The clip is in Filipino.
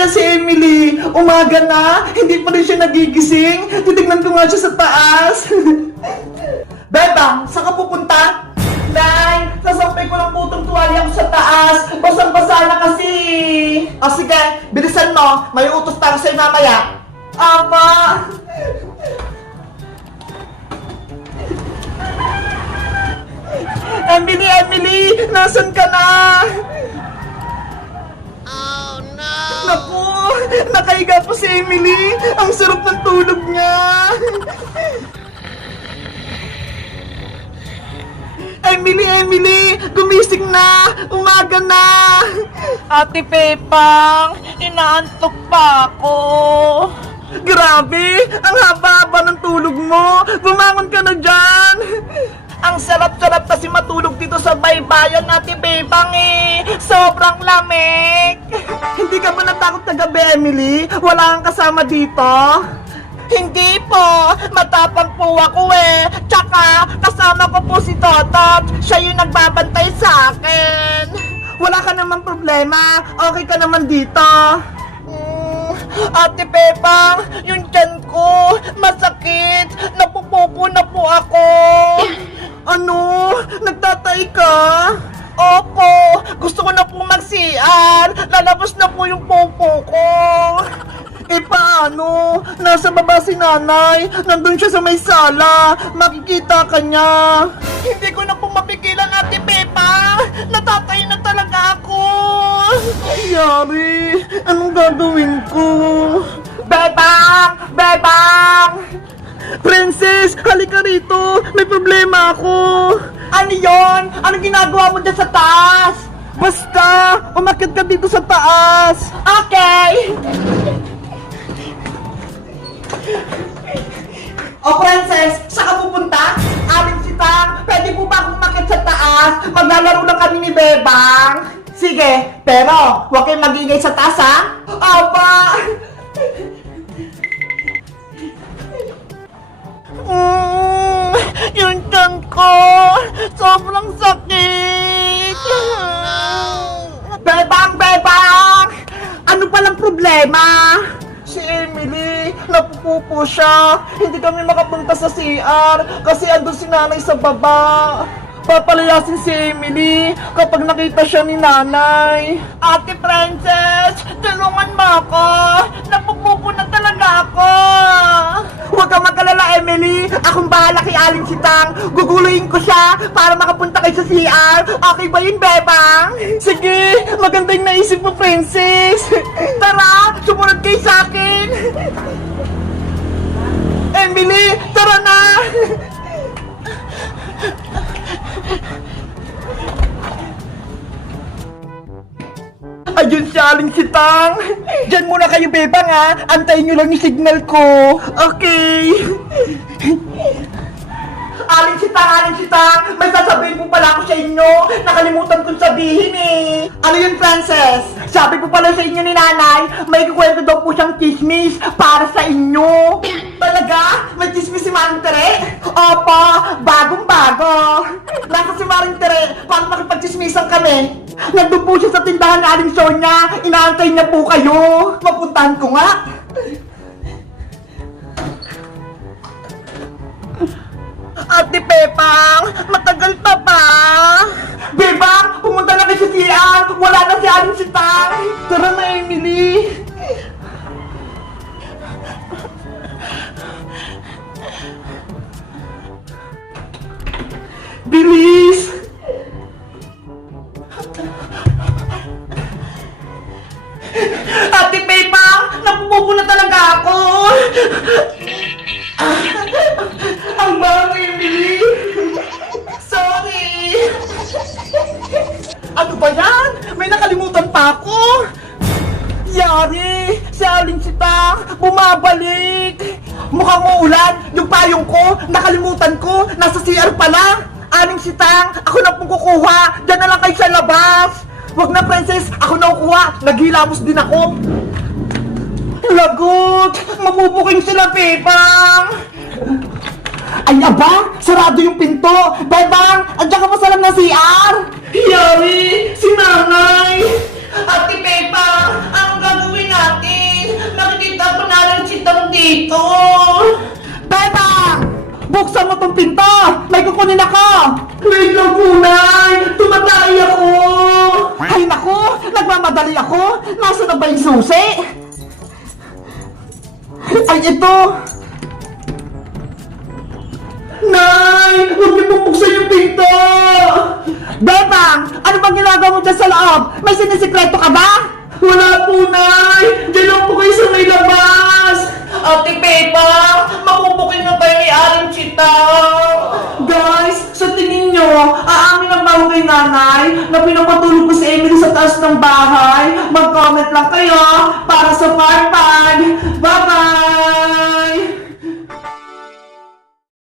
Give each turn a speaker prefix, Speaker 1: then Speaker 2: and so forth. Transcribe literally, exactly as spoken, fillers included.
Speaker 1: kaya si Emily? Umaga na, hindi pa rin siya nagigising. Titignan ko nga siya sa taas. Bebang, saan ka pupunta? Nay, sasampay ko lang putong tuwalya ko sa taas. Basang-basa na kasi. O sige, bilisan mo. May utos pa ako sa'yo mamaya. Ama! Emily, Emily! Nasaan ka na? Oh no! Naku! Nakahiga po si Emily! Ang sarap ng tulog niya! Emily, Emily! Gumising na! Umaga na!
Speaker 2: Ate Pepang, inaantok pa ako.
Speaker 1: Grabe! Ang haba-haba ng tulog mo! Bumangon ka na dyan!
Speaker 2: Ang sarap-sarap kasi matulog dito sa baybayan, Ate Pepang eh. Sobrang lamig.
Speaker 1: Hindi ka ba natakot na gabi, Emily? Wala kang kasama dito?
Speaker 2: Hindi po, matapang po ako eh. Tsaka, kasama ko po si Totot. Siya yung nagbabantay sa akin.
Speaker 1: Wala ka naman problema. Okay ka naman dito.
Speaker 2: Mm, Ate Pepang, yung tiyan ko, masakit. Napupupo na po ako.
Speaker 1: Ano? Nagtatay ka?
Speaker 2: Opo, gusto ko na po mag-C R. Lalabas na po yung popo ko.
Speaker 1: Eh paano? Nasa baba si nanay. Nandun siya sa may sala. Makikita ka niya.
Speaker 2: Hindi ko na po mapigilan, Ate Pepa. Natatay na talaga ako.
Speaker 1: Yari, anong gagawin ko?
Speaker 2: Bebang! Bebang!
Speaker 1: Princess, halika rito. May problema ako.
Speaker 2: Ano yon? Anong ginagawa mo dyan sa taas?
Speaker 1: Basta, umakyat ka dito sa taas.
Speaker 2: Okay!
Speaker 1: O Princess, saan ka pupunta?
Speaker 2: Aling Sitang, pwede po ba akong umakyat sa taas? Maglalaro lang kami ni Bebang.
Speaker 1: Sige, pero huwag kayong magingay sa taas, ha?
Speaker 2: Aba! Mm, yung tiyan ko, sobrang sakit. Bebang, Bebang!
Speaker 1: Ano palang problema?
Speaker 2: Si Emily, napupupo siya. Hindi kami makapunta sa C R kasi andun si nanay sa baba. Papalayasin si Emily kapag nakita siya ni nanay. Ate Princess, tulungan mo ako. Napupupo na talaga ako.
Speaker 1: Huwag kang mag-alala, Emily. Akong bahala kay Aling Sitang. Guguluhin ko siya para makapunta kayo sa C R. Okay ba yun, Bebang?
Speaker 2: Sige, maganda yung naisip mo, Princess.
Speaker 1: Tara, sumunod kayo sa akin.
Speaker 2: Emily, tara na.
Speaker 1: Ayun si Aling Sitang.
Speaker 2: Diyan muna kayo, Bebang, ha? Antayin nyo lang yung signal ko.
Speaker 1: Okay.
Speaker 2: Aling Sitang, Aling Sitang, may sasabihin po pala ako sa inyo. Nakalimutan kong sabihin eh.
Speaker 1: Ano yun, Princess?
Speaker 2: Sabi po pala sa inyo ni nanay, may kukwento daw po siyang chismis para sa inyo.
Speaker 1: Talaga? May chismis si Maring Tere?
Speaker 2: Opo, bagong-bago.
Speaker 1: Nasa si Maring Tere, paano makipagchismisan kami?
Speaker 2: Nandun po siya sa tindahan ni Aling Sonia. Inaantay niya po kayo.
Speaker 1: Mapuntahan ko nga.
Speaker 2: Ate Pepang, matagal pa ba? Bebang, pumunta na kayo sa C R. Wala na si Aling Sitang.
Speaker 1: Tara na, Emily. Bilis!
Speaker 2: Ate Pepang, napupupo na talaga ako.
Speaker 1: Ang bango, Emily!
Speaker 2: Sorry.
Speaker 1: Ano ba yan? May nakalimutan pa ako!
Speaker 2: Yari, si Aling Sitang, bumabalik.
Speaker 1: Mukhang uulan! Yung payong ko, nakalimutan ko! Nasa C R pala! Aling Sitang, ako na pong kukuha! Diyan na lang kayo sa labas! Wag na, Princess! Ako na kukuha! Naghilamos din ako!
Speaker 2: Lagot! Mabubuking sila, Pepang!
Speaker 1: Ay aba! Sarado yung pinto! Bebang! Andiyan ka pa sa lang ng C R!
Speaker 2: Yari! Si Nanay! Ate Pepang, anong gagawin natin? nagmamadali ako. Nasa na ba yung susi? Ay, ito.
Speaker 1: Nay! Huwag niyo pong buksan yung pinto!
Speaker 2: Bebang, ano bang ginagawa mo dyan sa loob? May sinisikreto ka ba?
Speaker 1: Wala po, Nay! Diyan lang po kayo sa may labas! Ate Pepa, makubukin na tayo ni Aling Chita! Guys, sa tingin nyo, aamin ang bago kay nanay na pinapatulog ko si Emily sa taas ng bahay? Mag-comment lang kayo para sa Farpad! Bye-bye!